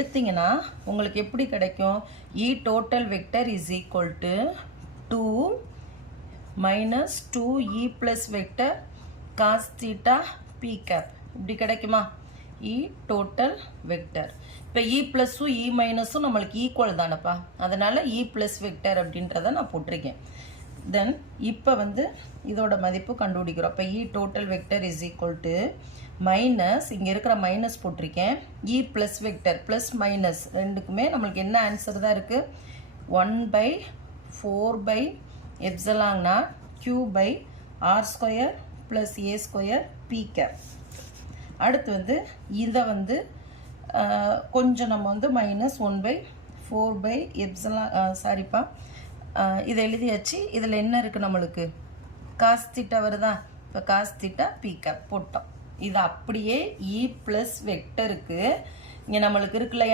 எடுத்தீங்கன்னா உங்களுக்கு எப்படி கிடைக்கும்? E total vector is equal to 2 minus 2E plus vector cos theta p cap. இப்படி கிடைக்குமா? E total vector. இப்போ E ப்ளஸும் E மைனஸும் நம்மளுக்கு ஈக்குவல் தானப்பா, அதனால் E ப்ளஸ் வெக்டர் அப்படின்றத நான் போட்டிருக்கேன். தென் இப்போ வந்து இதோட மதிப்பு கண்டுபிடிக்கிறோம். இப்போ E total vector is equal to minus, இங்கே இருக்கிற மைனஸ் போட்டிருக்கேன், E plus vector plus minus ரெண்டுக்குமே நம்மளுக்கு என்ன ஆன்சர் தான் இருக்குது? 1/4 epsilon naught Q by R square plus A square P cap. அடுத்து வந்து இதை வந்து கொஞ்சம் நம்ம வந்து மைனஸ் 1/4 எப்சிலான் சாரிப்பா இதை எழுதியாச்சு. இதில் என்ன இருக்குது நம்மளுக்கு? காஸ் தீட்டா வருதா? இப்போ காஸ் தீட்டா பி கேப் போட்டோம். இது அப்படியே E ப்ளஸ் வெக்டருக்கு இங்கே நம்மளுக்கு இருக்குல்ல